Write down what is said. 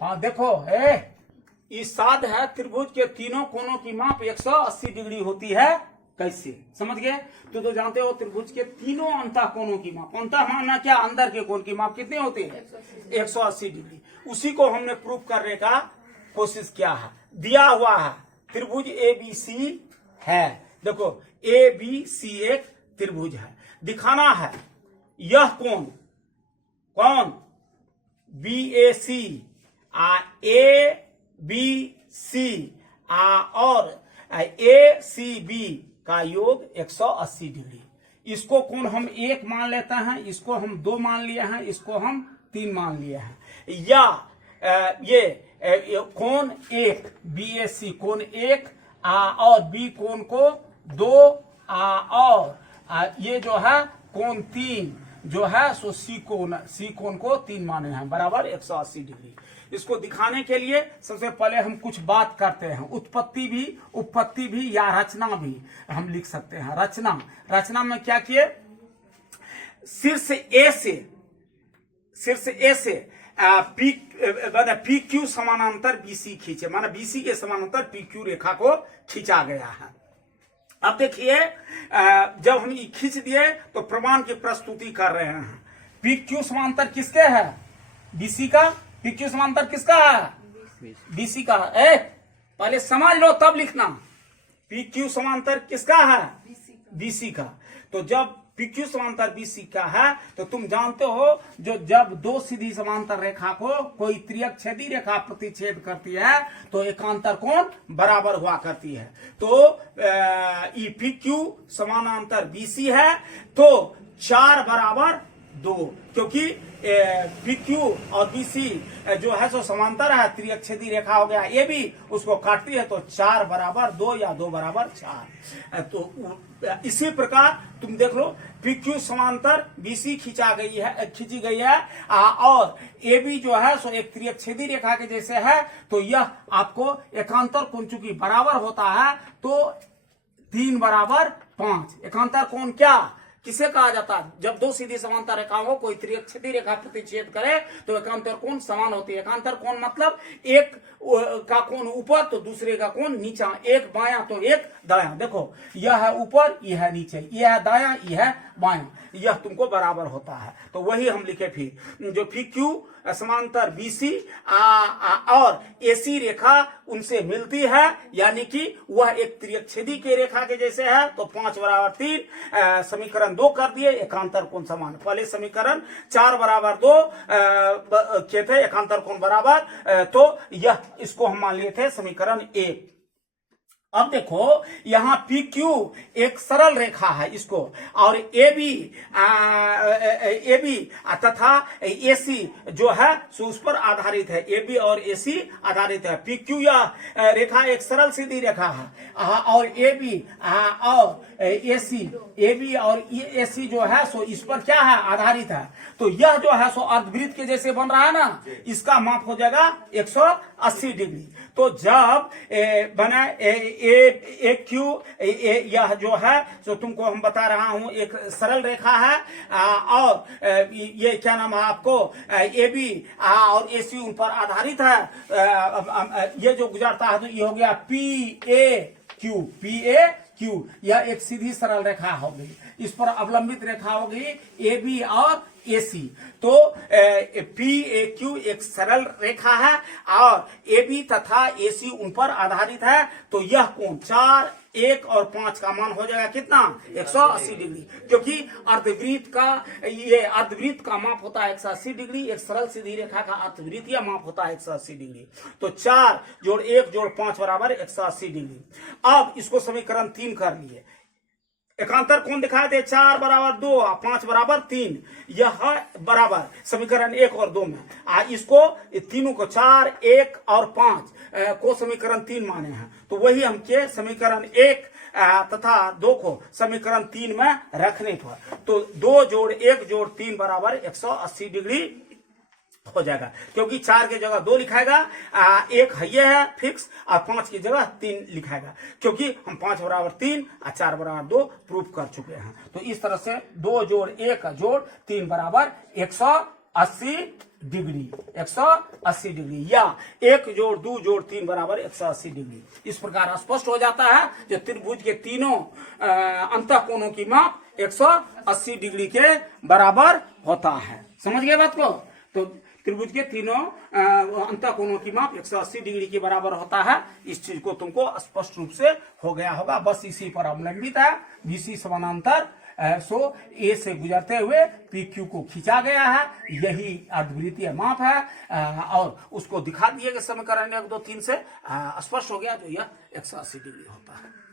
हाँ देखो इस साध है त्रिभुज के तीनों कोनों की माप 180 डिग्री होती है। कैसे समझ गए? तो जानते हो त्रिभुज के तीनों अंतः कोनों की माप, अंतः माना क्या, अंदर के कोण की माप कितने होते हैं? 180 डिग्री। उसी को हमने प्रूव करने का कोशिश किया है। दिया हुआ है त्रिभुज ABC है। देखो ABC एक त्रिभुज है, दिखाना है यह कोण कौन BAC ABC और ACB का योग 180 डिग्री। इसको कोण हम एक मान लेते हैं, इसको हम 2 मान लिए हैं, इसको हम 3 मान लिए हैं। या ये कोण एक BAC कोण एक और B कोण को 2 और ये जो है कोण 3 जो है सो C कोण को 3 माने हैं बराबर 180 डिग्री। इसको दिखाने के लिए सबसे पहले हम कुछ बात करते हैं। उत्पत्ति भी, उपपत्ति भी या रचना भी हम लिख सकते हैं। रचना में क्या किए, शीर्ष ए से PQ समानांतर BC खींचे, माना BC के समानांतर PQ रेखा को खींचा गया है। अब देखिए जब हम ये खींच दिए तो प्रमाण की प्रस्तुति कर रहे हैं। PQ समांतर किसके है? BC का। PQ समांतर किसका है? BC का। पहले समझ लो तब लिखना। PQ समांतर किसका है? BC का। तो जब PQ समांतर BC का है तो तुम जानते हो जब दो सीधी समांतर रेखा को कोई त्रियक छेदी रेखा प्रतिच्छेद करती है तो एकांतर कोण बराबर हुआ करती है। तो PQ समानांतर BC है तो 4 बराबर 2, क्योंकि PQ और BC जो है सो समांतर है, त्रियक छेदी रेखा हो गया AB उसको काटती है तो 4 बराबर 2 या 2 बराबर 4। तो इसी प्रकार तुम देख लो PQ समांतर BC खींची गई है और AB जो है सो एक त्रियक छेदी रेखा के जैसे है। तो यह आपको एकांतर कोण चूंकि बराबर होता है तो 3 बराबर 5। एकांतर कोण क्या किसे कहा जाता है? जब दो सीधी समांतर रेखाओं को कोई त्रियक छेदी रेखा प्रतिच्छेद करे तो एकांतर कोण समान होती है। एकांतर कोण मतलब एक का कोण ऊपर तो दूसरे का कोण नीचा, एक बायां तो एक दायां। देखो यह है ऊपर, यह है नीचे, यह है दायां, यह है बायां, यह तुमको बराबर होता है। तो वही हम लिखे फिर जो PQ समांतर BC और AC रेखा उनसे मिलती है, यानी कि वह एक त्रियक छेदी के रेखा के जैसे है। तो 5 बराबर 3 समीकरण 2 कर दिए, एकांतर कोण समान। पहले समीकरण 4 बराबर 2 के थे, एकांतर कोण बराबर, तो यह इसको हम मान लिए थे समीकरण 1। अब देखो यहां PQ एक सरल रेखा है इसको, और AB तथा AC जो है सो उस पर आधारित है। AB और AC आधारित है। PQ यह रेखा एक सरल सीधी रेखा है और AB और AC जो है सो इस पर क्या है? आधारित है। तो यह जो है सो अर्धवृत्त के जैसे बन रहा है ना, इसका माप हो जाएगा 180 डिग्री। तो जब बना AQ यह जो है तो तुमको हम बता रहा हूं एक सरल रेखा है और ये क्या नाम है आपको AB और AC उन पर आधारित है। ये जो गुजरता है तो ये हो गया PAQ। यह एक सीधी सरल रेखा हो गई, इस पर अवलंबित रेखा हो गई AB और AC। तो PAQ एक सरल रेखा है और AB तथा AC उन पर आधारित है। तो यह कोण 4, 1 और 5 का मान हो जाएगा कितना? 180 डिग्री, क्योंकि अर्धवृत्त का माप होता है 180 डिग्री। एक सरल सीधी रेखा का अर्धवृत्तीय माप होता है 180 डिग्री। तो 4 जोड़ 1 जोड़ 5 बराबर 180 डिग्री। अब इसको समीकरण 3 कर लिए। एकांतर कोण दिखाए थे 4 बराबर 2 और 5 बराबर 3, यह बराबर समीकरण 1 और 2 में इसको तीनों को 4, 1 और 5 को समीकरण 3 माने हैं। तो वही हम के समीकरण 1 तथा 2 को समीकरण 3 में रखने पर तो 2 जोड़ 1 जोड़ 3 बराबर 180 डिग्री हो जाएगा, क्योंकि 4 की जगह 2 लिखाएगा, 1 ये है फिक्स और 5 की जगह 3 लिखाएगा, क्योंकि हम 5 बराबर 3 और 4 बराबर 2 प्रूफ कर चुके हैं। तो इस तरह से 2 जोड़ 1 जोड़ 3 बराबर 180 डिग्री 180 डिग्री, या 1 जोड़ 2 जोड़ 3 बराबर 180 डिग्री। इस प्रकार स्पष्ट हो जाता है जो त्रिभुज के तीनों अंतःकोणों की माप 180 डिग्री के बराबर होता है। समझ गए बात को? तो त्रिभुज के तीनों अंतःकोणों की माप 180 डिग्री के बराबर होता है। इस चीज को तुमको स्पष्ट रूप से हो गया होगा। बस इसी पर अवलंबित है बीसी समानांतर सो ए से गुजरते हुए पी क्यू को खींचा गया है। यही अर्धवृत्तीय माप है और उसको दिखा दिए गए समीकरण 1 2 3 से स्पष्ट हो गया, तो यह 180 डिग्री होता है।